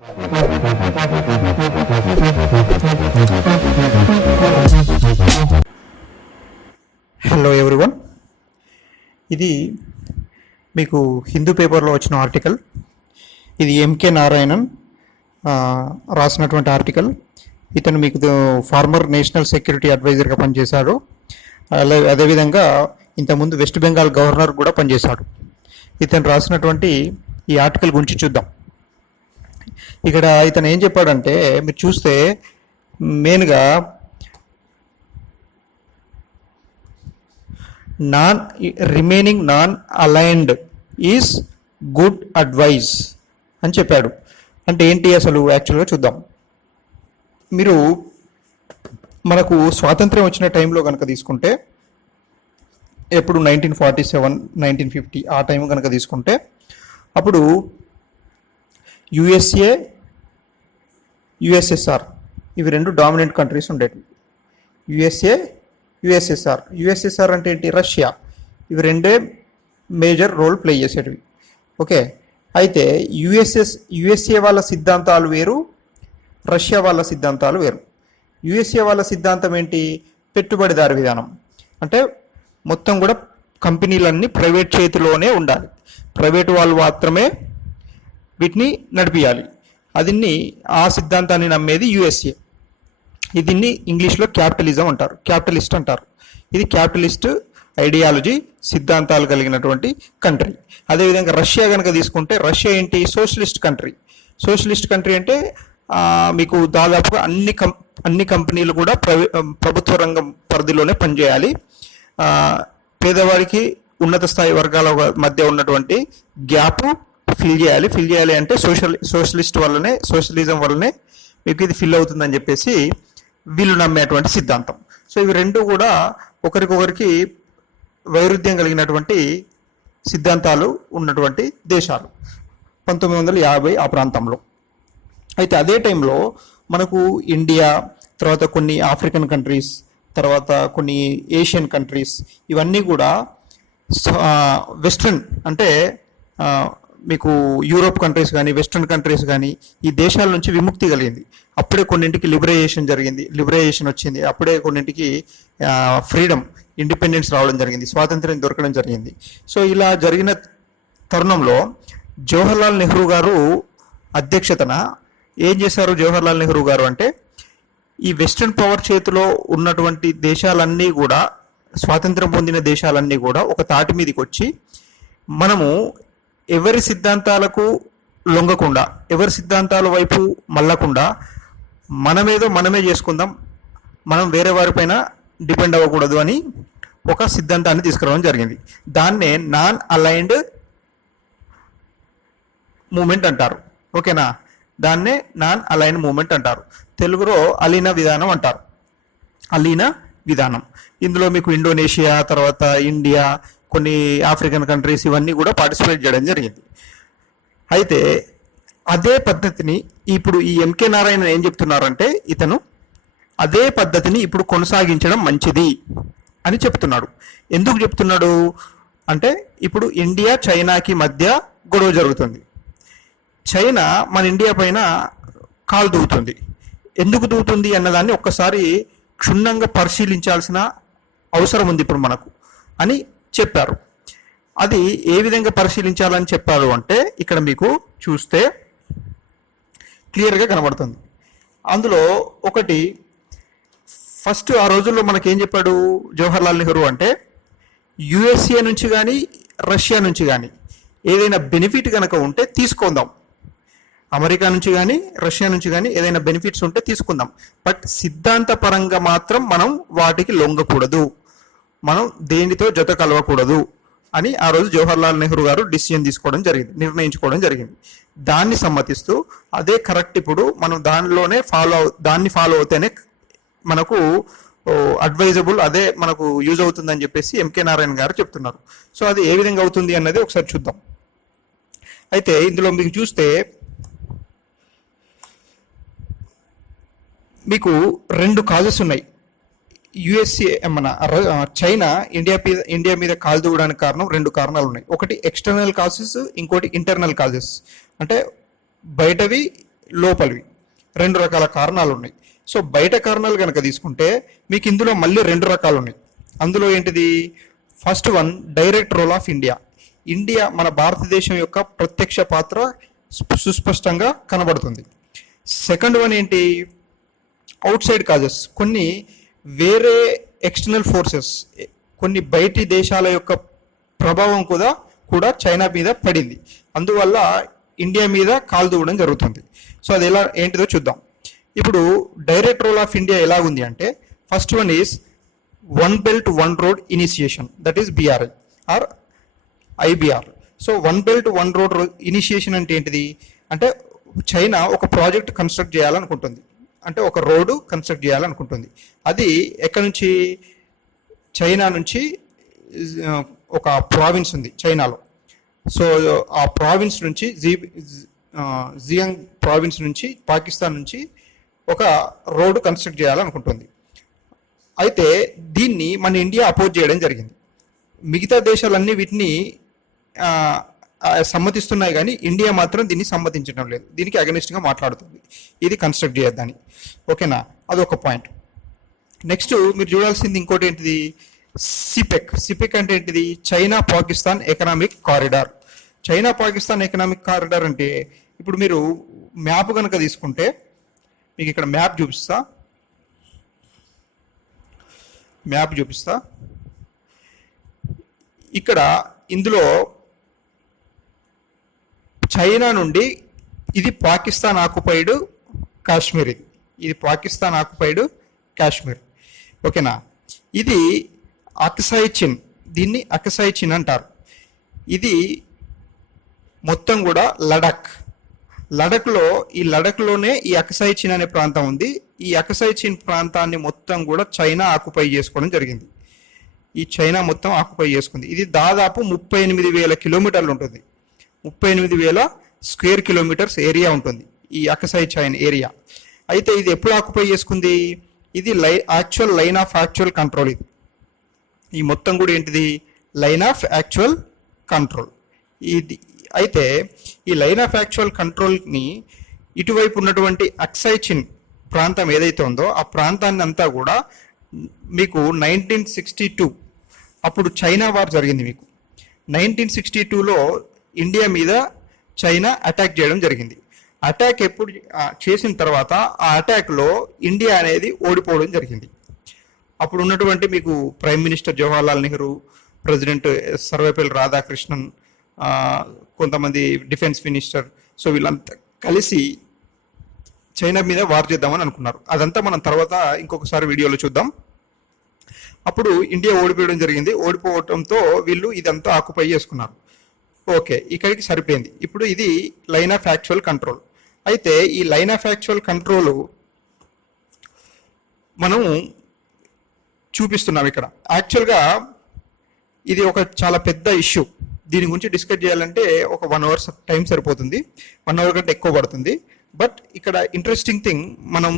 Hello everyone, ఇది మీకు హిందూ పేపర్లో వచ్చిన ఆర్టికల్. ఇది ఎంకే నారాయణన్ రాసినటువంటి ఆర్టికల్. ఇతను మీకు ఫార్మర్ నేషనల్ సెక్యూరిటీ అడ్వైజర్గా పనిచేశాడు. అదేవిధంగా ఇంతకుముందు వెస్ట్ బెంగాల్ గవర్నర్ కూడా పనిచేశాడు. ఇతను రాసినటువంటి ఈ ఆర్టికల్ గురించి చూద్దాం. ఇక్కడ ఇతను ఏం చెప్పాడంటే, మీరు చూస్తే మెయిన్గా remaining non aligned is good advice అని చెప్పాడు. అంటే ఏంటి అసలు యాక్చువల్గా చూద్దాం. మీరు మనకు స్వాతంత్ర్యం వచ్చిన టైంలో కనుక తీసుకుంటే, ఎప్పుడు 1947, 1950 ఆ టైం కనుక తీసుకుంటే, అప్పుడు యుఎస్ఏ, యుఎస్ఎస్ఆర్ ఇవి రెండు డామినెంట్ కంట్రీస్ ఉండేవి. యుఎస్ఏ, యుఎస్ఎస్ఆర్ అంటే ఏంటి? రష్యా. ఇవి రెండే మేజర్ రోల్ ప్లే చేసేటివి. ఓకే, అయితే యుఎస్ఏ వాళ్ళ సిద్ధాంతాలు వేరు, రష్యా వాళ్ళ సిద్ధాంతాలు వేరు. యుఎస్ఏ వాళ్ళ సిద్ధాంతం ఏంటి? పెట్టుబడిదారు విధానం. అంటే మొత్తం కూడా కంపెనీలన్నీ ప్రైవేట్ చేతిలోనే ఉండాలి, ప్రైవేట్ వాళ్ళు మాత్రమే వీటిని నడిపియాలి. అదిన్ని ఆ సిద్ధాంతాన్ని నమ్మేది యుఎస్ఏ. దీన్ని ఇంగ్లీష్లో క్యాపిటలిజం అంటారు, క్యాపిటలిస్ట్ అంటారు. ఇది క్యాపిటలిస్ట్ ఐడియాలజీ సిద్ధాంతాలు కలిగినటువంటి కంట్రీ. అదేవిధంగా రష్యా కనుక తీసుకుంటే, రష్యా ఏంటి? Socialist country. సోషలిస్ట్ కంట్రీ అంటే మీకు దాదాపుగా అన్ని కంపెనీలు కూడా ప్రభుత్వ రంగం పరిధిలోనే పనిచేయాలి. పేదవాడికి ఉన్నత స్థాయి వర్గాల మధ్య ఉన్నటువంటి గ్యాప్ ఫిల్ చేయాలి అంటే సోషలిజం వల్లనే మీకు ఇది ఫిల్ అవుతుందని చెప్పేసి వీళ్ళు నమ్మేటువంటి సిద్ధాంతం. సో ఇవి రెండు కూడా ఒకరికొకరికి వైరుధ్యం కలిగినటువంటి సిద్ధాంతాలు ఉన్నటువంటి దేశాలు 1950 ఆ ప్రాంతంలో. అయితే అదే టైంలో మనకు ఇండియా, తర్వాత కొన్ని ఆఫ్రికన్ కంట్రీస్, తర్వాత కొన్ని ఏషియన్ కంట్రీస్, ఇవన్నీ కూడా వెస్ట్రన్ అంటే మీకు యూరోప్ కంట్రీస్ కానీ, వెస్ట్రన్ కంట్రీస్ కానీ, ఈ దేశాల నుంచి విముక్తి కలిగింది. అప్పుడే కొన్నింటికి లిబరేషన్ వచ్చింది. అప్పుడే కొన్నింటికి ఫ్రీడమ్, ఇండిపెండెన్స్ రావడం జరిగింది, స్వాతంత్ర్యం దొరకడం జరిగింది. సో ఇలా జరిగిన తరుణంలో జవహర్లాల్ నెహ్రూ గారు అధ్యక్షతన ఏం చేశారు? జవహర్లాల్ నెహ్రూ గారు అంటే, ఈ వెస్ట్రన్ పవర్ చేతిలో ఉన్నటువంటి దేశాలన్నీ కూడా, స్వాతంత్రం పొందిన దేశాలన్నీ కూడా ఒక తాటి మీదకి వచ్చి, మనము ఎవరి సిద్ధాంతాలకు లొంగకుండా, ఎవరి సిద్ధాంతాల వైపు మళ్ళకుండా మనమేదో మనమే చేసుకుందాం, మనం వేరే వారిపైన డిపెండ్ అవ్వకూడదు అని ఒక సిద్ధాంతాన్ని తీసుకురావడం జరిగింది. దాన్నే నాన్ అలైన్డ్ మూమెంట్ అంటారు. ఓకేనా? దాన్నే నాన్ అలైన్డ్ మూమెంట్ అంటారు. తెలుగులో అలీన విధానం అంటారు. అలీన విధానం. ఇందులో మీకు ఇండోనేషియా, తర్వాత ఇండియా, కొన్ని ఆఫ్రికన్ కంట్రీస్ ఇవన్నీ కూడా పార్టిసిపేట్ చేయడం జరిగింది. అయితే అదే పద్ధతిని ఇప్పుడు ఈ ఎంకే నారాయణ ఏం చెప్తున్నారంటే, ఇతను అదే పద్ధతిని ఇప్పుడు కొనసాగించడం మంచిది అని చెప్తున్నాడు. ఎందుకు చెప్తున్నాడు అంటే, ఇప్పుడు ఇండియా చైనాకి మధ్య గొడవ జరుగుతుంది. చైనా మన ఇండియా పైన కాలు దూవుతుంది. ఎందుకు దూవుతుంది అన్నదాన్ని ఒక్కసారి క్షుణ్ణంగా పరిశీలించాల్సిన అవసరం ఉంది ఇప్పుడు మనకు అని చెప్పారు. అది ఏ విధంగా పరిశీలించాలని చెప్పారు అంటే, ఇక్కడ మీకు చూస్తే క్లియర్గా కనబడుతుంది. అందులో ఒకటి, ఫస్ట్ ఆ రోజుల్లో మనకేం చెప్పాడు జవహర్లాల్ నెహ్రూ అంటే, యుఎస్ఏ నుంచి కానీ రష్యా నుంచి కానీ ఏదైనా బెనిఫిట్ కనుక ఉంటే తీసుకుందాం, అమెరికా నుంచి కానీ రష్యా నుంచి కానీ ఏదైనా బెనిఫిట్స్ ఉంటే తీసుకుందాం, బట్ సిద్ధాంతపరంగా మాత్రం మనం వాటికి లొంగకూడదు, మనం దేనితో జత కలవకూడదు అని ఆ రోజు జవహర్లాల్ నెహ్రూ గారు నిర్ణయించుకోవడం జరిగింది. దాన్ని సమ్మతిస్తూ అదే కరెక్ట్, ఇప్పుడు మనం దాన్ని ఫాలో అవుతేనే మనకు అడ్వైజబుల్, అదే మనకు యూజ్ అవుతుందని చెప్పేసి ఎంకే నారాయణ గారు చెప్తున్నారు. సో అది ఏ విధంగా అవుతుంది అన్నది ఒకసారి చూద్దాం. అయితే ఇందులో మీకు చూస్తే మీకు రెండు కాజెస్ ఉన్నాయి. యుఎస్ఏ చైనా ఇండియా మీద కాలు దూవడానికి కారణం రెండు కారణాలు ఉన్నాయి. ఒకటి ఎక్స్టర్నల్ కాజెస్, ఇంకోటి ఇంటర్నల్ కాజెస్. అంటే బయటవి లోపలివి. రెండు రకాల కారణాలు ఉన్నాయి. సో బయట కారణాలు కనుక తీసుకుంటే మీకు ఇందులో మళ్ళీ రెండు రకాలు ఉన్నాయి. అందులో ఏంటిది, first one direct role of India. India మన భారతదేశం యొక్క ప్రత్యక్ష పాత్ర సుస్పష్టంగా కనబడుతుంది. సెకండ్ వన్ ఏంటి, అవుట్ సైడ్ కాజెస్. కొన్ని వేరే ఎక్స్టర్నల్ ఫోర్సెస్, కొన్ని బయటి దేశాల యొక్క ప్రభావం కూడా చైనా మీద పడింది. అందువల్ల ఇండియా మీద కాలు దూవడం జరుగుతుంది. సో అది ఎలా ఏంటిదో చూద్దాం. ఇప్పుడు డైరెక్ట్ రోల్ ఆఫ్ ఇండియా ఎలా ఉంది అంటే, first one is one belt one road initiation, that is BRI or IBR. So one belt one road initiation అంటే ఏంటిది అంటే, చైనా ఒక ప్రాజెక్ట్ కన్స్ట్రక్ట్ చేయాలనుకుంటుంది, అంటే ఒక రోడ్డు కన్స్ట్రక్ట్ చేయాలనుకుంటుంది. అది ఎక్కడి నుంచి, చైనా నుంచి ఒక ప్రావిన్స్ ఉంది చైనాలో. సో ఆ ప్రావిన్స్ నుంచి జియాంగ్ ప్రావిన్స్ నుంచి, పాకిస్తాన్ నుంచి ఒక రోడ్డు కన్స్ట్రక్ట్ చేయాలనుకుంటుంది. అయితే దీన్ని మన ఇండియా అపోజ్ చేయడం జరిగింది. మిగతా దేశాలన్నీ వీటిని సమ్మతిస్తున్నాయి, కానీ ఇండియా మాత్రం దీన్ని సమ్మతించడం లేదు. దీనికి అగెనిస్ట్గా మాట్లాడుతుంది, ఇది కన్స్ట్రక్ట్ చేయొద్దని. ఓకేనా, అదొక పాయింట్. నెక్స్ట్ మీరు చూడాల్సింది ఇంకోటి ఏంటిది, సిపెక్. సిపెక్ అంటే ఏంటిది, China Pakistan economic corridor. China Pakistan economic corridor అంటే, ఇప్పుడు మీరు మ్యాప్ కనుక తీసుకుంటే, మీకు ఇక్కడ మ్యాప్ చూపిస్తా. ఇక్కడ ఇందులో చైనా నుండి ఇది పాకిస్తాన్ ఆక్యుపైడ్ కాశ్మీర్, ఇది పాకిస్తాన్ ఆక్యుపైడ్ కాశ్మీర్. ఓకేనా, ఇది అక్సాయ్ చిన్, దీన్ని అక్సాయ్ చిన్ అంటారు. ఇది మొత్తం కూడా లడఖ్లో, ఈ లడఖ్లోనే ఈ అక్సాయ్ చిన్ అనే ప్రాంతం ఉంది. ఈ అక్సాయ్ చిన్ ప్రాంతాన్ని మొత్తం కూడా చైనా ఆక్యుపై చేసుకోవడం జరిగింది. ఈ చైనా మొత్తం ఆక్యుపై చేసుకుంది. ఇది దాదాపు 38,000 కిలోమీటర్లు ఉంటుంది, 38,000 స్క్వేర్ కిలోమీటర్స్ ఏరియా ఉంటుంది ఈ అక్సాయ్ చైన్ ఏరియా. అయితే ఇది ఎప్పుడు ఆక్యుపై చేసుకుంది, ఇది లైన్ ఆఫ్ యాక్చువల్ కంట్రోల్. ఇది ఈ మొత్తం కూడా ఏంటిది, లైన్ ఆఫ్ యాక్చువల్ కంట్రోల్. ఇది అయితే ఈ లైన్ ఆఫ్ యాక్చువల్ కంట్రోల్ని ఇటువైపు ఉన్నటువంటి అక్సాయ్ చిన్ ప్రాంతం ఏదైతే ఉందో ఆ ప్రాంతాన్ని అంతా కూడా మీకు 1962 అప్పుడు చైనా వార్ జరిగింది. మీకు 1962లో ఇండియా మీద చైనా అటాక్ చేయడం జరిగింది. అటాక్ ఎప్పుడు చేసిన తర్వాత ఆ అటాక్లో ఇండియా అనేది ఓడిపోవడం జరిగింది. అప్పుడు ఉన్నటువంటి మీకు prime minister Jawaharlal Nehru, president Sarvepalli Radhakrishnan, కొంతమంది డిఫెన్స్ మినిస్టర్, సో వీళ్ళంతా కలిసి చైనా మీద వార్ చేద్దామని అనుకున్నారు. అదంతా మనం తర్వాత ఇంకొకసారి వీడియోలో చూద్దాం. అప్పుడు ఇండియా ఓడిపోవడం జరిగింది. ఓడిపోవడంతో వీళ్ళు ఇదంతా ఆక్యుపై చేసుకున్నారు. ఓకే, ఇక్కడికి సరిపోయింది. ఇప్పుడు ఇది లైన్ ఆఫ్ యాక్చువల్ కంట్రోల్. అయితే ఈ లైన్ ఆఫ్ యాక్చువల్ కంట్రోల్ మనం చూపిస్తున్నాం ఇక్కడ. యాక్చువల్గా ఇది ఒక చాలా పెద్ద ఇష్యూ. దీని గురించి డిస్కస్ చేయాలంటే ఒక 1 అవర్ టైం సరిపోతుంది, 1 అవర్ కంటే ఎక్కువ పడుతుంది. బట్ ఇక్కడ ఇంట్రెస్టింగ్ థింగ్, మనం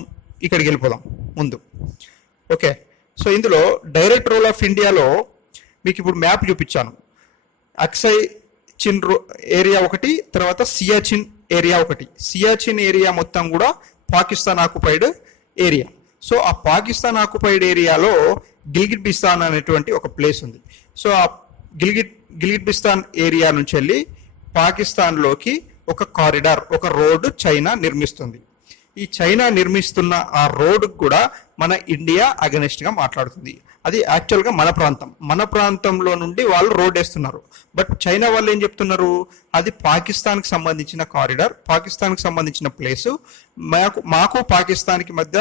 ఇక్కడికి వెళ్ళిపోదాం ముందు. ఓకే, సో ఇందులో డైరెక్ట్ రోల్ ఆఫ్ ఇండియాలో మీకు ఇప్పుడు మ్యాప్ చూపించాను. అక్సాయ్ చిన్ ఏరియా ఒకటి, తర్వాత సియాచిన్ ఏరియా ఒకటి. సియాచిన్ ఏరియా మొత్తం కూడా పాకిస్తాన్ ఆక్యుపైడ్ ఏరియా. సో ఆ పాకిస్తాన్ ఆక్యుపైడ్ ఏరియాలో గిల్గిట్ బిస్తాన్ అనేటువంటి ఒక ప్లేస్ ఉంది. సో ఆ గిల్గిట్ బిస్తాన్ ఏరియా నుంచి వెళ్ళి పాకిస్తాన్లోకి ఒక కారిడార్, ఒక రోడ్డు చైనా నిర్మిస్తుంది. ఈ చైనా నిర్మిస్తున్న ఆ రోడ్డు కూడా మన ఇండియా అగెనిస్ట్గా మాట్లాడుతుంది. అది యాక్చువల్గా మన ప్రాంతంలో నుండి వాళ్ళు రోడ్ వేస్తున్నారు. బట్ చైనా వాళ్ళు ఏం చెప్తున్నారు, అది పాకిస్తాన్కి సంబంధించిన కారిడార్, పాకిస్తాన్కి సంబంధించిన ప్లేసు, మాకు పాకిస్తాన్కి మధ్య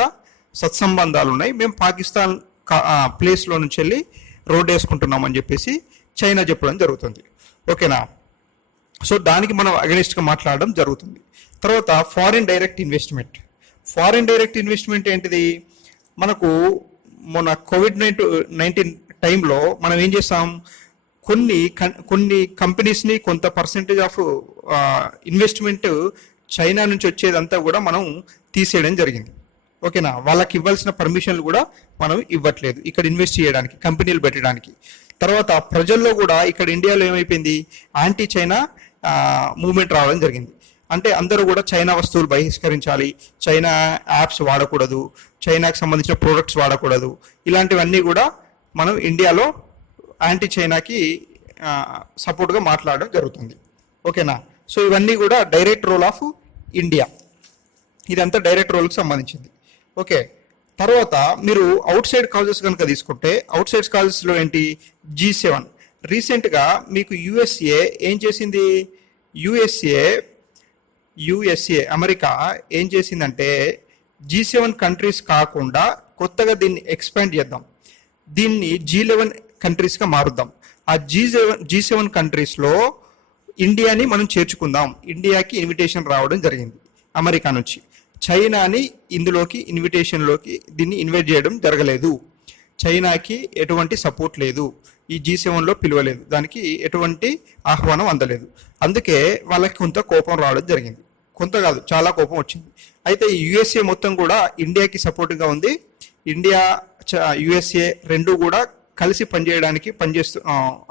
సత్సంబంధాలు ఉన్నాయి, మేము పాకిస్తాన్ ప్లేస్లో నుంచి వెళ్ళి రోడ్ వేసుకుంటున్నాం అని చెప్పేసి చైనా చెప్పడం జరుగుతుంది. ఓకేనా, సో దానికి మనం అగెనిస్ట్గా మాట్లాడడం జరుగుతుంది. తర్వాత ఫారిన్ డైరెక్ట్ ఇన్వెస్ట్మెంట్ ఏంటిది, మనకు మొన్న COVID-19 టైంలో మనం ఏం చేస్తాం, కొన్ని కంపెనీస్ని కొంత పర్సెంటేజ్ ఆఫ్ ఇన్వెస్ట్మెంట్ చైనా నుంచి వచ్చేదంతా కూడా మనం తీసేయడం జరిగింది. ఓకేనా, వాళ్ళకి ఇవ్వాల్సిన పర్మిషన్లు కూడా మనం ఇవ్వట్లేదు ఇక్కడ ఇన్వెస్ట్ చేయడానికి, కంపెనీలు పెట్టడానికి. తర్వాత ప్రజల్లో కూడా ఇక్కడ ఇండియాలో ఏమైపోయింది, యాంటీ చైనా మూవ్మెంట్ రావడం జరిగింది. అంటే అందరూ కూడా చైనా వస్తువులు బహిష్కరించాలి, చైనా యాప్స్ వాడకూడదు, చైనాకి సంబంధించిన ప్రోడక్ట్స్ వాడకూడదు, ఇలాంటివన్నీ కూడా మనం ఇండియాలో యాంటీ చైనాకి సపోర్ట్గా మాట్లాడడం జరుగుతుంది. ఓకేనా? సో ఇవన్నీ కూడా డైరెక్ట్ రోల్ ఆఫ్ ఇండియా, ఇదంతా డైరెక్ట్ రోల్కి సంబంధించింది. ఓకే, తర్వాత మీరు అవుట్ సైడ్ కాజెస్ కనుక తీసుకుంటే అవుట్ సైడ్ కాజెస్లో ఏంటి, G7. రీసెంట్గా మీకు యుఎస్ఏ ఏం చేసింది, యుఎస్ఏ అమెరికా ఏం చేసిందంటే G7 కంట్రీస్ కాకుండా కొత్తగా దీన్ని ఎక్స్పాండ్ చేద్దాం, దీన్ని G11 కంట్రీస్గా మారుద్దాం. ఆ G7 కంట్రీస్లో ఇండియాని మనం చేర్చుకుందాం. ఇండియాకి ఇన్విటేషన్ రావడం జరిగింది అమెరికా నుంచి. చైనాని ఇందులోకి ఇన్విటేషన్లోకి దీన్ని ఇన్వైట్ చేయడం జరగలేదు. చైనాకి ఎటువంటి సపోర్ట్ లేదు, ఈ G7లో పిలవలేదు, దానికి ఎటువంటి ఆహ్వానం అందలేదు. అందుకే వాళ్ళకి కొంత కోపం రావడం జరిగింది. కొంత కాదు, చాలా కోపం వచ్చింది. అయితే ఈ యుఎస్ఏ మొత్తం కూడా ఇండియాకి సపోర్ట్గా ఉంది. ఇండియా యుఎస్ఏ రెండు కూడా కలిసి పనిచేయడానికి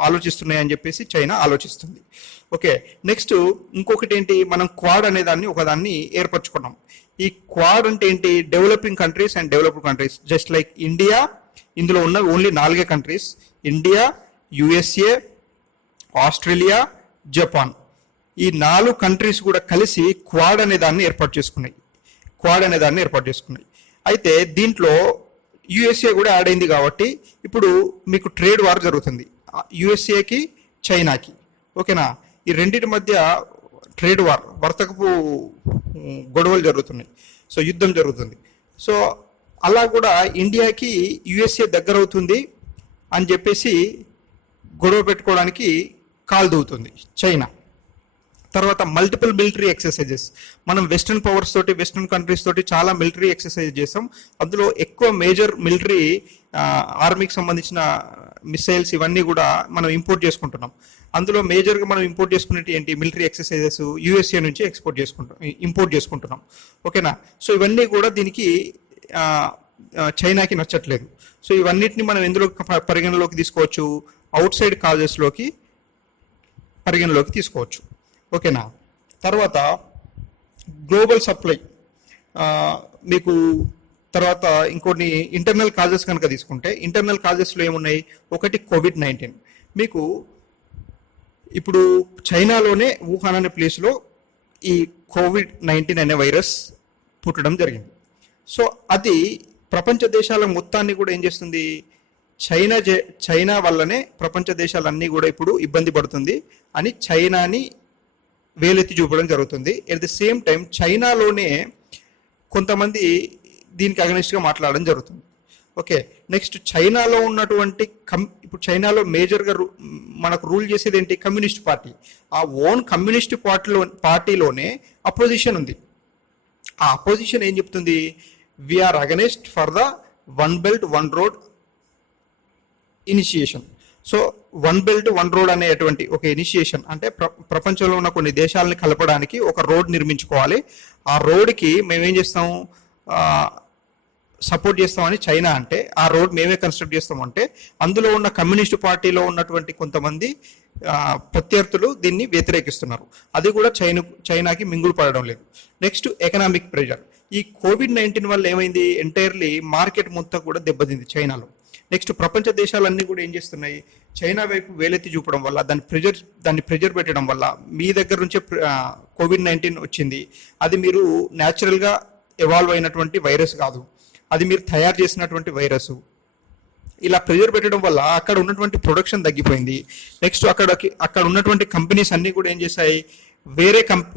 ఆలోచిస్తున్నాయి అని చెప్పేసి చైనా ఆలోచిస్తుంది. ఓకే, నెక్స్ట్ ఇంకొకటి ఏంటి, మనం క్వాడ్ అనే దాన్ని ఒకదాన్ని ఏర్పరచుకున్నాం. ఈ క్వాడ్ అంటే ఏంటి, developing countries and developed countries, just like India. ఇందులో ఉన్న only 4 countries, India, USA, Australia, Japan. ఈ 4 కంట్రీస్ కూడా కలిసి క్వాడ్ అనే దాన్ని ఏర్పాటు చేసుకున్నాయి. అయితే దీంట్లో యుఎస్ఏ కూడా యాడ్ అయింది కాబట్టి ఇప్పుడు మీకు ట్రేడ్ వార్ జరుగుతుంది యుఎస్ఏకి చైనాకి. ఓకేనా? ఈ రెండింటి మధ్య ట్రేడ్ వార్, వర్తకపు గొడవలు జరుగుతున్నాయి, సో యుద్ధం జరుగుతుంది. సో అలా కూడా ఇండియాకి యుఎస్ఏ దగ్గర అవుతుంది అని చెప్పేసి గొడవ పెట్టుకోవడానికి కాలు దూవుతుంది చైనా. తర్వాత మల్టిపుల్ మిలిటరీ ఎక్సర్సైజెస్, మనం వెస్ట్రన్ పవర్స్ తోటి, వెస్ట్రన్ కంట్రీస్ తోటి చాలా మిలిటరీ ఎక్సర్సైజ్ చేసాం. అందులో ఎక్కువ మేజర్ మిలిటరీ ఆర్మీకి సంబంధించిన మిసైల్స్ ఇవన్నీ కూడా మనం ఇంపోర్ట్ చేసుకుంటున్నాం. అందులో మేజర్గా మనం ఇంపోర్ట్ చేసుకునేది ఏంటి, మిలిటరీ ఎక్సర్సైజెస్ యుఎస్ఏ నుంచి ఇంపోర్ట్ చేసుకుంటున్నాం. ఓకేనా? సో ఇవన్నీ కూడా దీనికి చైనాకి నచ్చట్లేదు. సో ఇవన్నిటిని మనం ఎందులో పరిగణలోకి తీసుకోవచ్చు, అవుట్ సైడ్ కాజెస్లోకి పరిగణలోకి తీసుకోవచ్చు. ఓకేనా? తర్వాత గ్లోబల్ సప్లై, మీకు తర్వాత ఇంకొన్ని ఇంటర్నల్ కాజెస్ కనుక తీసుకుంటే ఇంటర్నల్ కాజెస్లో ఏమున్నాయి, ఒకటి COVID-19. మీకు ఇప్పుడు చైనాలోనే వుహాన్ అనే ప్లేస్లో ఈ COVID-19 అనే వైరస్ పుట్టడం జరిగింది. సో అది ప్రపంచ దేశాల మొత్తాన్ని కూడా ఏం చేస్తుంది, చైనా వల్లనే ప్రపంచ దేశాలన్నీ కూడా ఇప్పుడు ఇబ్బంది పడుతుంది అని చైనాని వేలెత్తి చూపడం జరుగుతుంది. ఎట్ ది సేమ్ టైం చైనాలోనే కొంతమంది దీనికి అగనిస్ట్గా మాట్లాడడం జరుగుతుంది. ఓకే, నెక్స్ట్ చైనాలో ఉన్నటువంటి ఇప్పుడు చైనాలో మేజర్గా మనకు రూల్ చేసేది ఏంటి, కమ్యూనిస్ట్ పార్టీ. ఆ ఓన్ కమ్యూనిస్ట్ పార్టీలోనే అపోజిషన్ ఉంది. ఆ అపోజిషన్ ఏం చెప్తుంది, we are against for the one belt one road initiation. So one belt one road అనేటువంటి ఒక ఇనిషియేషన్ అంటే ప్రపంచంలో ఉన్న కొన్ని దేశాలని కలపడానికి ఒక రోడ్ నిర్మించుకోవాలి. ఆ రోడ్కి మేమేం చేస్తాం, సపోర్ట్ చేస్తామని చైనా అంటే, ఆ రోడ్ మేమే కన్స్ట్రక్ట్ చేస్తామంటే అందులో ఉన్న కమ్యూనిస్ట్ పార్టీలో ఉన్నటువంటి కొంతమంది ప్రత్యర్థులు దీన్ని వ్యతిరేకిస్తున్నారు. అది కూడా చైనాకి మింగుడు పడడం లేదు. Next economic pressure. ఈ COVID-19 వల్ల ఏమైంది, ఎంటైర్లీ మార్కెట్ మొత్తం కూడా దెబ్బతింది చైనాలో. నెక్స్ట్ ప్రపంచ దేశాలన్నీ కూడా ఏం చేస్తున్నాయి, చైనా వైపు వేలెత్తి చూపడం వల్ల, దాన్ని ప్రెజర్ పెట్టడం వల్ల, మీ దగ్గర నుంచే COVID-19 వచ్చింది, అది మీరు న్యాచురల్గా ఎవాల్వ్ అయినటువంటి వైరస్ కాదు, అది మీరు తయారు చేసినటువంటి వైరస్. ఇలా ప్రెజర్ పెట్టడం వల్ల అక్కడ ఉన్నటువంటి ప్రొడక్షన్ తగ్గిపోయింది. నెక్స్ట్ అక్కడ ఉన్నటువంటి కంపెనీస్ అన్నీ కూడా ఏం చేశాయి,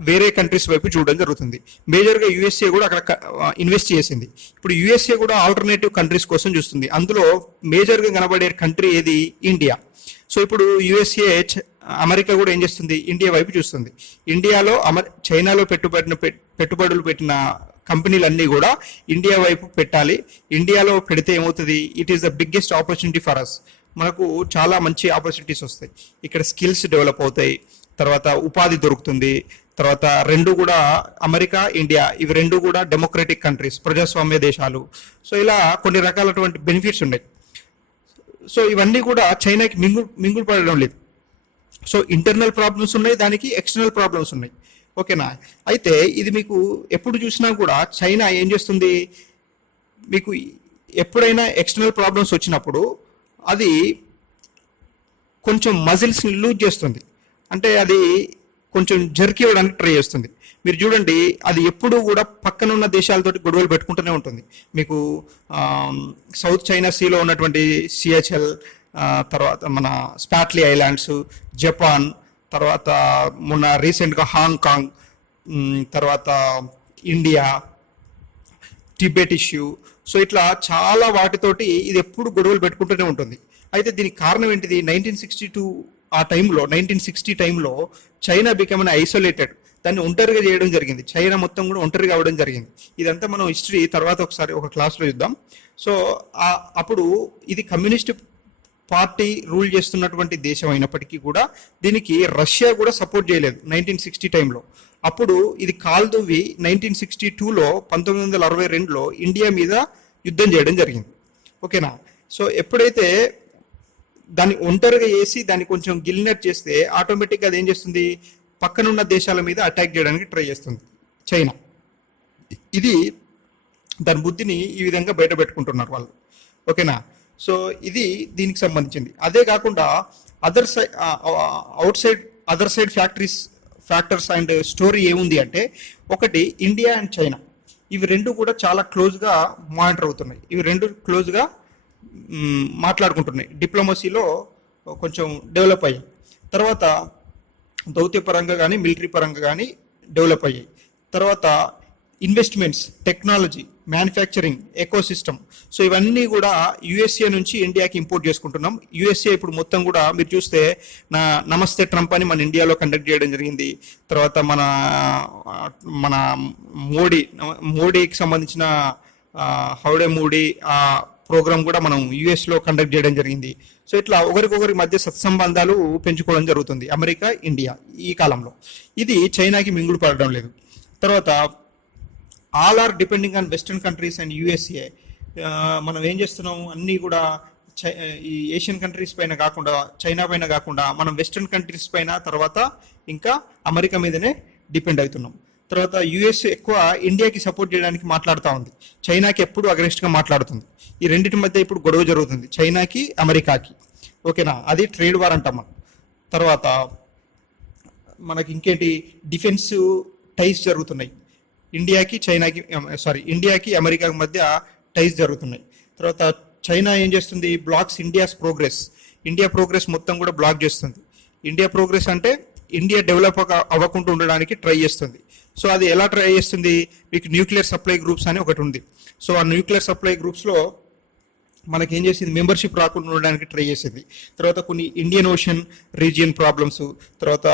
వేరే కంట్రీస్ వైపు చూడడం జరుగుతుంది. మేజర్గా యుఎస్ఏ కూడా అక్కడ ఇన్వెస్ట్ చేసింది. ఇప్పుడు యుఎస్ఏ కూడా ఆల్టర్నేటివ్ కంట్రీస్ కోసం చూస్తుంది. అందులో మేజర్గా కనబడే కంట్రీ ఏది, ఇండియా. సో ఇప్పుడు యుఎస్ఏ అమెరికా కూడా ఏం చేస్తుంది, ఇండియా వైపు చూస్తుంది. ఇండియాలో చైనాలో పెట్టుబడులు పెట్టిన కంపెనీలన్నీ కూడా ఇండియా వైపు పెట్టాలి. ఇండియాలో పెడితే ఏమవుతుంది, it is the biggest opportunity for us. మనకు చాలా మంచి ఆపర్చునిటీస్ వస్తాయి, ఇక్కడ స్కిల్స్ డెవలప్ అవుతాయి, తర్వాత ఉపాధి దొరుకుతుంది. తర్వాత రెండు కూడా అమెరికా, ఇండియా ఇవి రెండు కూడా డెమోక్రటిక్ కంట్రీస్, ప్రజాస్వామ్య దేశాలు. సో ఇలా కొన్ని రకాలటువంటి బెనిఫిట్స్ ఉన్నాయి. సో ఇవన్నీ కూడా చైనాకి మింగుడు పడడం లేదు. సో ఇంటర్నల్ ప్రాబ్లమ్స్ ఉన్నాయి, దానికి ఎక్స్టర్నల్ ప్రాబ్లమ్స్ ఉన్నాయి. ఓకేనా. అయితే ఇది మీకు ఎప్పుడు చూసినా కూడా చైనా ఏం చేస్తుంది, మీకు ఎప్పుడైనా ఎక్స్టర్నల్ ప్రాబ్లమ్స్ వచ్చినప్పుడు అది కొంచెం మజిల్స్ని లూజ్ చేస్తుంది, అంటే అది కొంచెం జర్క్ ఇవ్వడానికి ట్రై చేస్తుంది. మీరు చూడండి, అది ఎప్పుడూ కూడా పక్కన ఉన్న దేశాలతోటి గొడవలు పెట్టుకుంటూనే ఉంటుంది. మీకు సౌత్ చైనా సీలో ఉన్నటువంటి సిహెచ్ఎల్, తర్వాత మన స్పాట్లీ ఐలాండ్స్, జపాన్, తర్వాత మొన్న రీసెంట్గా హాంకాంగ్, తర్వాత ఇండియా, టిబెట్ ఇష్యూ. సో ఇట్లా చాలా వాటితోటి ఇది ఎప్పుడు గొడవలు పెట్టుకుంటూనే ఉంటుంది. అయితే దీనికి కారణం ఏంటిది, 1962 ఆ టైంలో 1960 టైంలో చైనా బికమ్ అన్ ఐసోలేటెడ్, దాన్ని ఒంటరిగా చేయడం జరిగింది. చైనా మొత్తం కూడా ఒంటరిగా అవ్వడం జరిగింది. ఇదంతా మనం హిస్టరీ తర్వాత ఒకసారి ఒక క్లాస్లో చూద్దాం. సో అప్పుడు ఇది కమ్యూనిస్ట్ పార్టీ రూల్ చేస్తున్నటువంటి దేశం అయినప్పటికీ కూడా దీనికి రష్యా కూడా సపోర్ట్ చేయలేదు 1960 టైంలో. అప్పుడు ఇది కాల్దువి 1962లో 1962లో ఇండియా మీద యుద్ధం చేయడం జరిగింది. ఓకేనా. సో ఎప్పుడైతే దాన్ని ఒంటరిగా వేసి దాన్ని కొంచెం గిల్నెట్ చేస్తే ఆటోమేటిక్గా అది ఏం చేస్తుంది, పక్కనున్న దేశాల మీద అటాక్ చేయడానికి ట్రై చేస్తుంది చైనా. ఇది దాని బుద్ధిని ఈ విధంగా బయట పెట్టుకుంటున్నారు వాళ్ళు. ఓకేనా. సో ఇది దీనికి సంబంధించింది. అదే కాకుండా other side factors and story ఏముంది అంటే, ఒకటి ఇండియా అండ్ చైనా, ఇవి రెండు కూడా చాలా క్లోజ్గా మానిటర్ అవుతున్నాయి. ఇవి రెండు క్లోజ్గా మాట్లాడుకుంటున్నాయి, డిప్లొమసీలో కొంచెం డెవలప్ అయ్యాయి. తర్వాత దౌత్యపరంగా కానీ మిలిటరీ పరంగా కానీ డెవలప్ అయ్యాయి. తర్వాత investments, technology, manufacturing, ecosystem, so ఇవన్నీ కూడా యుఎస్ఏ నుంచి ఇండియాకి ఇంపోర్ట్ చేసుకుంటున్నాం. యుఎస్ఏ ఇప్పుడు మొత్తం కూడా మీరు చూస్తే నమస్తే ట్రంప్ అని మన ఇండియాలో కండక్ట్ చేయడం జరిగింది. తర్వాత మన మోడీకి సంబంధించిన హౌడే మోడీ ప్రోగ్రామ్ కూడా మనం యుఎస్లో కండక్ట్ చేయడం జరిగింది. సో ఇట్లా ఒకరికొకరి మధ్య సత్సంబంధాలు పెంచుకోవడం జరుగుతుంది అమెరికా ఇండియా ఈ కాలంలో. ఇది చైనాకి మింగుడు పడడం లేదు. తర్వాత all are depending on western countries and USA. మనం ఏం చేస్తున్నాం, అన్నీ కూడా ఈ ఏషియన్ కంట్రీస్ పైన కాకుండా, చైనా పైన కాకుండా మనం వెస్టర్న్ కంట్రీస్ పైన, తర్వాత ఇంకా అమెరికా మీదనే డిపెండ్ అవుతున్నాం. తర్వాత యుఎస్ ఎక్కువ ఇండియాకి సపోర్ట్ చేయడానికి మాట్లాడుతూ ఉంది, చైనాకి ఎప్పుడు అగెన్స్ట్గా మాట్లాడుతుంది. ఈ రెండింటి మధ్య ఇప్పుడు గొడవ జరుగుతుంది, చైనాకి అమెరికాకి. ఓకేనా. అది ట్రేడ్ వార్ అంటాం మనం. తర్వాత మనకి ఇంకేంటి, డిఫెన్స్ టైస్ జరుగుతున్నాయి, ఇండియాకి అమెరికాకి మధ్య టైస్ జరుగుతున్నాయి. తర్వాత చైనా ఏం చేస్తుంది, బ్లాక్స్ ఇండియా ప్రోగ్రెస్ మొత్తం కూడా బ్లాక్ చేస్తుంది. ఇండియా ప్రోగ్రెస్ అంటే ఇండియా డెవలప్ అవ్వకుండా ఉండడానికి ట్రై చేస్తుంది. సో అది ఎలా ట్రై చేస్తుంది, మీకు న్యూక్లియర్ సప్లై గ్రూప్స్ అని ఒకటి ఉంది. సో ఆ న్యూక్లియర్ సప్లై గ్రూప్స్లో మనకి ఏం చేసింది, మెంబర్షిప్ రాకుండా ఉండడానికి ట్రై చేసింది. తర్వాత కొన్ని ఇండియన్ ఓషన్ రీజియన్ ప్రాబ్లమ్స్, తర్వాత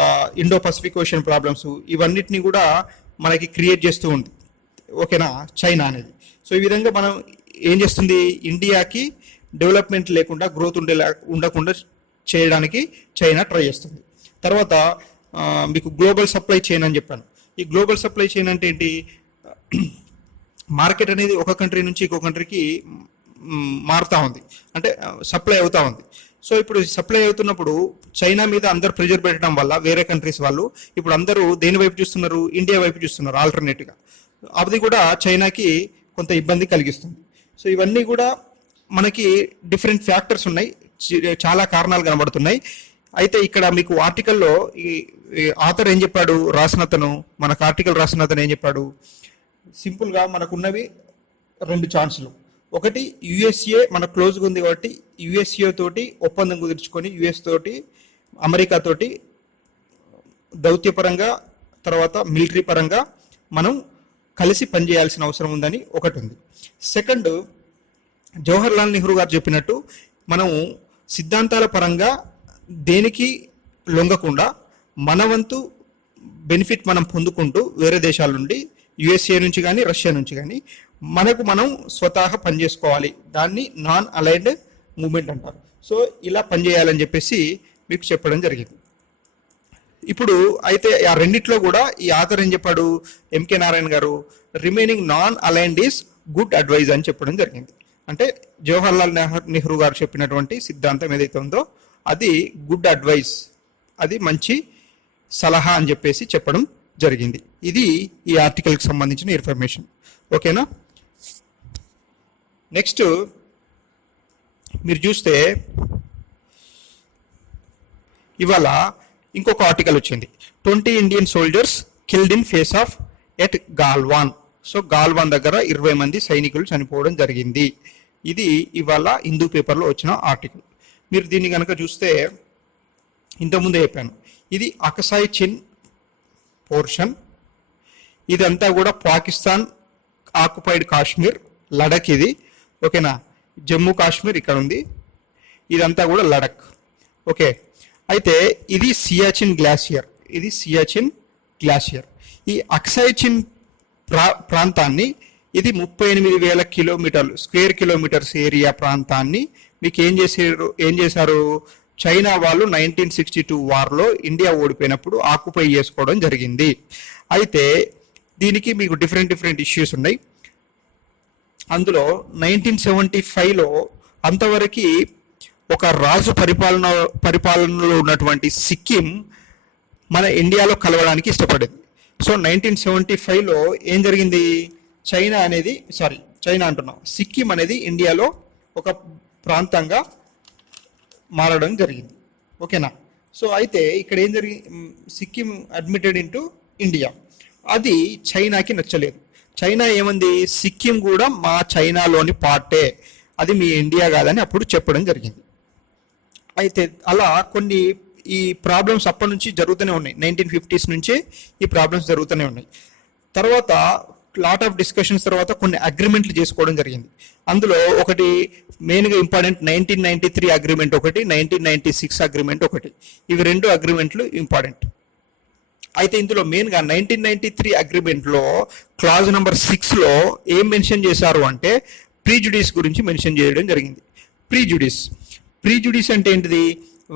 ఇండో పసిఫిక్ ఓషన్ ప్రాబ్లమ్స్, ఇవన్నిటిని కూడా మనకి క్రియేట్ చేస్తూ ఉంది. ఓకేనా, చైనా అనేది. సో ఈ విధంగా మనం ఏం చేస్తుంది, ఇండియాకి డెవలప్మెంట్ లేకుండా, గ్రోత్ ఉండకుండా చేయడానికి చైనా ట్రై చేస్తుంది. తర్వాత మీకు గ్లోబల్ సప్లై చైన్ అని చెప్పాను. ఈ గ్లోబల్ సప్లై చైన్ అంటే ఏంటి, మార్కెట్ అనేది ఒక కంట్రీ నుంచి ఇంకో కంట్రీకి మారుతూ ఉంది, అంటే సప్లై అవుతూ ఉంది. సో ఇప్పుడు సప్లై అవుతున్నప్పుడు చైనా మీద అందరు ప్రెజర్ పెట్టడం వల్ల వేరే కంట్రీస్ వాళ్ళు ఇప్పుడు అందరూ దేని వైపు చూస్తున్నారు, ఇండియా వైపు చూస్తున్నారు ఆల్టర్నేట్గా. అది కూడా చైనాకి కొంత ఇబ్బంది కలిగిస్తుంది. సో ఇవన్నీ కూడా మనకి డిఫరెంట్ ఫ్యాక్టర్స్ ఉన్నాయి, చాలా కారణాలు కనబడుతున్నాయి. అయితే ఇక్కడ మీకు ఆర్టికల్లో ఈ ఆథర్ ఏం చెప్పాడు, మనకు ఆర్టికల్ రాసిన అతను ఏం చెప్పాడు, సింపుల్గా మనకున్నవి రెండు ఛాన్సులు. ఒకటి, యుఎస్ఏ మన క్లోజ్గా ఉంది కాబట్టి యుఎస్ఏ తోటి ఒప్పందం కుదుర్చుకొని యుఎస్ తోటి అమెరికా తోటి దౌత్యపరంగా తర్వాత మిలిటరీ పరంగా మనం కలిసి పనిచేయాల్సిన అవసరం ఉందని ఒకటి ఉంది. సెకండ్, జవహర్లాల్ నెహ్రూ గారు చెప్పినట్టు మనం సిద్ధాంతాల పరంగా దేనికి లొంగకుండా మన వంతు బెనిఫిట్ మనం పొందుకుంటూ వేరే దేశాల నుండి, యుఎస్ఏ నుంచి కానీ రష్యా నుంచి కానీ మనకు మనం స్వతహా పనిచేసుకోవాలి, దాన్ని నాన్ అలైన్డ్ మూవ్మెంట్ అంటారు. సో ఇలా పనిచేయాలని చెప్పేసి మీకు చెప్పడం జరిగింది. ఇప్పుడు అయితే ఆ రెండిట్లో కూడా ఈ ఆథర్ ఏం చెప్పాడు, MK Narayana garu, remaining non aligned is good advice అని చెప్పడం జరిగింది. అంటే జవహర్లాల్ నెహ్రూ గారు చెప్పినటువంటి సిద్ధాంతం ఏదైతే ఉందో అది గుడ్ అడ్వైస్, అది మంచి సలహా అని చెప్పేసి చెప్పడం జరిగింది. ఇది ఈ ఆర్టికల్కి సంబంధించిన ఇన్ఫర్మేషన్. ఓకేనా. నెక్స్ట్ మీరు చూస్తే ఇవాళ ఇంకొక ఆర్టికల్ వచ్చింది, 20 Indian soldiers killed in phase of at Galwan. So Galwan దగ్గర 20 మంది సైనికులు చనిపోవడం జరిగింది. ఇది ఇవాళ హిందూ పేపర్లో వచ్చిన ఆర్టికల్. మీరు దీన్ని కనుక చూస్తే ఇంతకుముందే చెప్పాను, ఇది అకసాయ్ చిన్ పోర్షన్. ఇదంతా కూడా పాకిస్తాన్ ఆక్యుపైడ్ కాశ్మీర్, లడక్ ఇది. ఓకేనా. జమ్మూ కాశ్మీర్ ఇక్కడ ఉంది, ఇదంతా కూడా లడక్. ఓకే. అయితే ఇది సియాచిన్ గ్లాసియర్, ఇది సియాచిన్ గ్లాసియర్. ఈ అక్సాయ్ చిన్ ప్రాంతాన్ని, ఇది 38,000 కిలోమీటర్లు స్క్వేర్ కిలోమీటర్స్ ఏరియా ప్రాంతాన్ని మీకు ఏం చేశారు చైనా వాళ్ళు 1962 వార్లో ఇండియా ఓడిపోయినప్పుడు ఆక్యుపై చేసుకోవడం జరిగింది. అయితే దీనికి మీకు డిఫరెంట్ ఇష్యూస్ ఉన్నాయి. అందులో 1975లో అంతవరకు ఒక రాజు పరిపాలనలో ఉన్నటువంటి సిక్కిం మన ఇండియాలో కలవడానికి ఇష్టపడింది. సో 1975లో ఏం జరిగింది, సిక్కిం అనేది ఇండియాలో ఒక ప్రాంతంగా మారడం జరిగింది. ఓకేనా. సో అయితే ఇక్కడ ఏం సిక్కిం అడ్మిటెడ్ ఇంటూ ఇండియా. అది చైనాకి నచ్చలేదు. చైనా ఏమంది, సిక్కిం కూడా మా చైనాలోని పార్టే, అది మీ ఇండియా కాదని అప్పుడు చెప్పడం జరిగింది. అయితే అలా కొన్ని ఈ ప్రాబ్లమ్స్ అప్పటి నుంచి జరుగుతూనే ఉన్నాయి. 1950s నుంచే ఈ ప్రాబ్లమ్స్ జరుగుతూనే ఉన్నాయి. తర్వాత లాట్ ఆఫ్ డిస్కషన్స్ తర్వాత కొన్ని అగ్రిమెంట్లు చేసుకోవడం జరిగింది. అందులో ఒకటి మెయిన్గా ఇంపార్టెంట్ 1993 అగ్రిమెంట్ ఒకటి, 1996 అగ్రిమెంట్ ఒకటి. ఇవి 2 అగ్రిమెంట్లు ఇంపార్టెంట్. అయితే ఇందులో మెయిన్గా 1993 అగ్రిమెంట్లో క్లాజ్ నెంబర్ 6లో ఏం మెన్షన్ చేశారు అంటే ప్రీజుడిస్ గురించి మెన్షన్ చేయడం జరిగింది. ప్రీజుడిస్ అంటే ఏంటిది,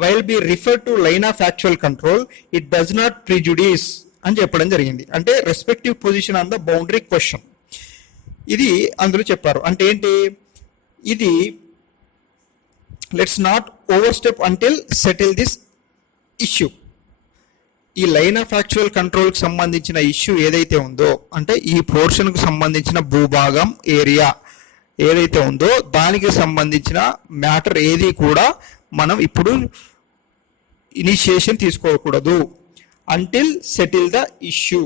while be refer to line of actual control it does not prejudice అని చెప్పడం జరిగింది. అంటే respective position on the boundary question, ఇది అందులో చెప్పారు. అంటే ఏంటి, ఇది let's not overstep until settle this issue. ఈ లైన్ ఆఫ్ యాక్చువల్ కంట్రోల్కి సంబంధించిన ఇష్యూ ఏదైతే ఉందో, అంటే ఈ పోర్షన్కు సంబంధించిన భూభాగం ఏరియా ఏదైతే ఉందో దానికి సంబంధించిన మ్యాటర్ ఏది కూడా మనం ఇప్పుడు ఇనిషియేషన్ తీసుకోకూడదు అంటిల్ సెటిల్ ద ఇష్యూ.